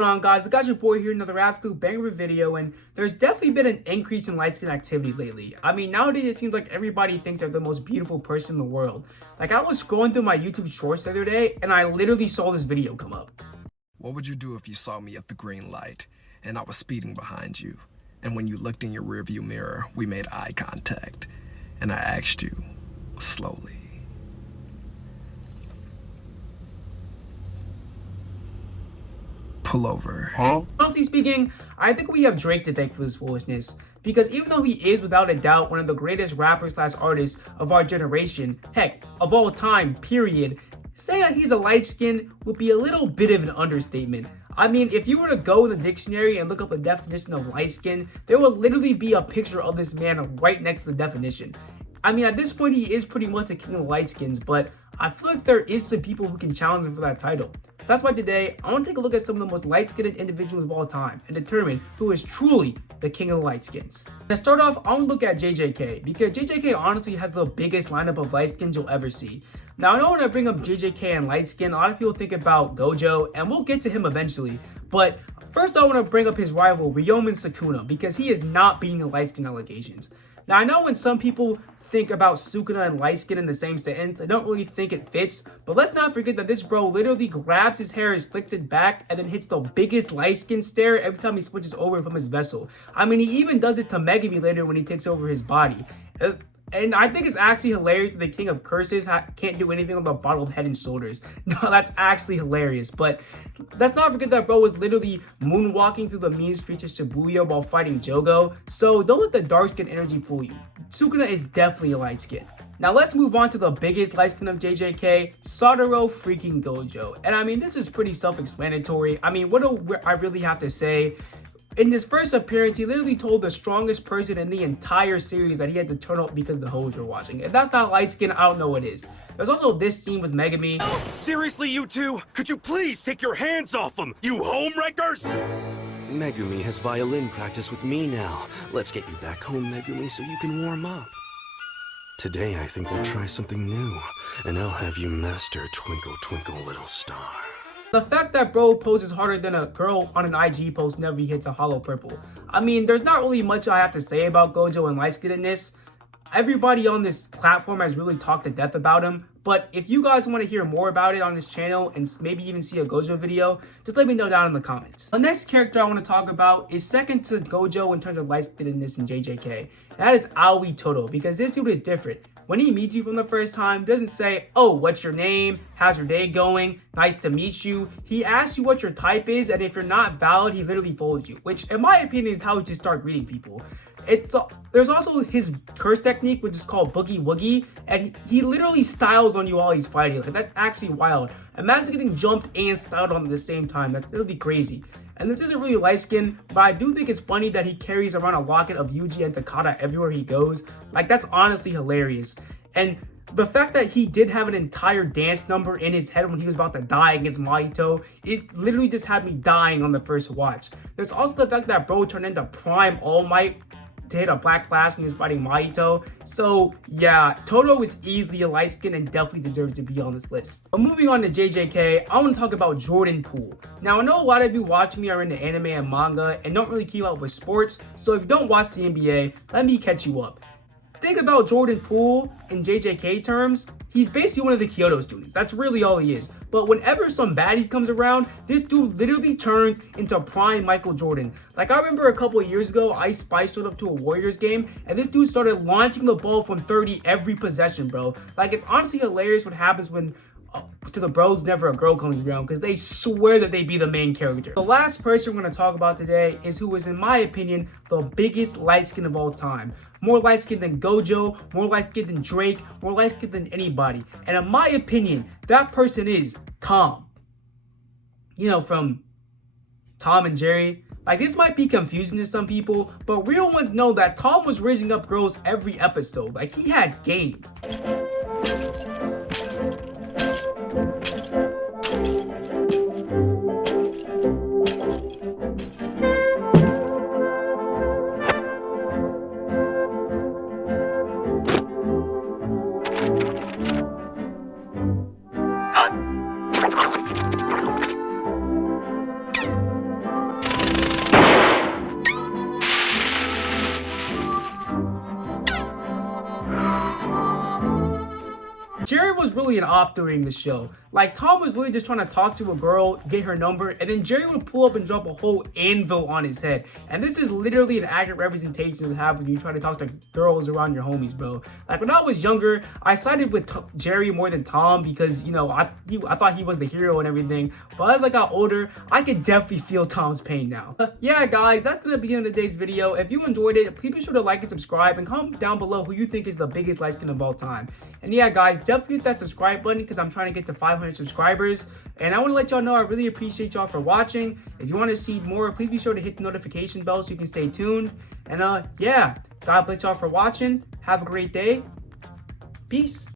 What's going on, guys? I got your boy here, another absolute banger of a video, and there's definitely been an increase in light skin activity lately. I mean, nowadays it seems like everybody thinks they're the most beautiful person in the world. Like, I was scrolling through my YouTube shorts the other day, and I literally saw this video come up. What would you do if you saw me at the green light, and I was speeding behind you, and when you looked in your rearview mirror, we made eye contact, and I asked you, slowly, pull over. Huh? Honestly speaking, I think we have Drake to thank for this foolishness. Because even though he is without a doubt one of the greatest rappers / artists of our generation, heck, of all time, period, saying that he's a light skin would be a little bit of an understatement. I mean, if you were to go in the dictionary and look up the definition of light skin, there would literally be a picture of this man right next to the definition. I mean, at this point, he is pretty much the king of light skins, but I feel like there is some people who can challenge him for that title. That's why today, I want to take a look at some of the most light-skinned individuals of all time and determine who is truly the king of the light skins. To start off, I want to look at JJK, because JJK honestly has the biggest lineup of light skins you'll ever see. Now, I know when I bring up JJK and light skin, a lot of people think about Gojo, and we'll get to him eventually, but first I want to bring up his rival, Ryomen Sukuna, because he is not beating the light skin allegations. Now, I know when some people think about Sukuna and light skin in the same sentence, I don't really think it fits, but let's not forget that this bro literally grabs his hair and slicks it back and then hits the biggest light skin stare every time he switches over from his vessel. I mean, he even does it to Megami later when he takes over his body. And I think it's actually hilarious that the king of curses can't do anything with a bottled head and shoulders. No, that's actually hilarious. But let's not forget that bro was literally moonwalking through the mean streets of Shibuya while fighting Jogo. So don't let the dark skin energy fool you. Sukuna is definitely a light skin. Now let's move on to the biggest light skin of JJK, Satoru freaking Gojo. And I mean, this is pretty self-explanatory. I mean, what do I really have to say? In his first appearance, he literally told the strongest person in the entire series that he had to turn up because the hoes were watching. If that's not light skin, I don't know what is. There's also this scene with Megami. Seriously, you two? Could you please take your hands off him, you homewreckers? Megumi has violin practice with me now. Let's get you back home, Megumi, so you can warm up. Today, I think we'll try something new, and I'll have you master Twinkle Twinkle Little Star. The fact that bro poses harder than a girl on an IG post whenever he hits a hollow purple. I mean, there's not really much I have to say about Gojo and light skinnedness. Everybody on this platform has really talked to death about him. But if you guys want to hear more about it on this channel and maybe even see a Gojo video, just let me know down in the comments. The next character I want to talk about is second to Gojo in terms of light skinnedness in JJK. That is Aoi Toto, because this dude is different. When he meets you from the first time, doesn't say, oh, what's your name? How's your day going? Nice to meet you. He asks you what your type is, and if you're not valid, he literally folds you, which in my opinion is how he should start greeting people. There's also his curse technique, which is called Boogie Woogie, and he literally styles on you while he's fighting. Like, that's actually wild. Imagine getting jumped and styled on at the same time. That's literally crazy. And this isn't really light skin, but I do think it's funny that he carries around a locket of Yuji and Takata everywhere he goes. Like, that's honestly hilarious. And the fact that he did have an entire dance number in his head when he was about to die against Mahito, it literally just had me dying on the first watch. There's also the fact that bro turned into Prime All Might to hit a black flash when he was fighting Mahito. So yeah, Toto is easily a light skin and definitely deserves to be on this list. But moving on to JJK, I want to talk about Jordan Poole. Now, I know a lot of you watching me are into anime and manga and don't really keep up with sports, so if you don't watch the NBA, let me catch you up. Think about Jordan Poole in JJK terms. He's basically one of the Kyoto students. That's really all he is. But whenever some baddies comes around, this dude literally turned into prime Michael Jordan. Like, I remember a couple of years ago, Ice Spice showed up to a Warriors game, and this dude started launching the ball from 30 every possession, bro. Like, it's honestly hilarious what happens when to the bros never a girl comes around, because they swear that they be the main character. The last person we're going to talk about today is who is, in my opinion, the biggest light skin of all time. More light skin than Gojo, more light skin than Drake, more light skin than anybody. And in my opinion, that person is Tom. You know, from Tom and Jerry. Like, this might be confusing to some people, but real ones know that Tom was raising up girls every episode. Like, he had game. was really an op during the show. Like, Tom was really just trying to talk to a girl, get her number, and then Jerry would pull up and drop a whole anvil on his head. And this is literally an accurate representation of what happens when you try to talk to girls around your homies, bro. Like, when I was younger, I sided with Jerry more than Tom because, you know, I thought he was the hero and everything. But as I got older, I could definitely feel Tom's pain now. Yeah, guys, that's gonna be the end of today's video. If you enjoyed it, please be sure to like and subscribe, and comment down below who you think is the biggest light skin of all time. And yeah, guys, definitely hit that subscribe button because I'm trying to get to 500 subscribers. And I want to let y'all know I really appreciate y'all for watching. If you want to see more, please be sure to hit the notification bell so you can stay tuned. And yeah, God bless y'all for watching. Have a great day. Peace.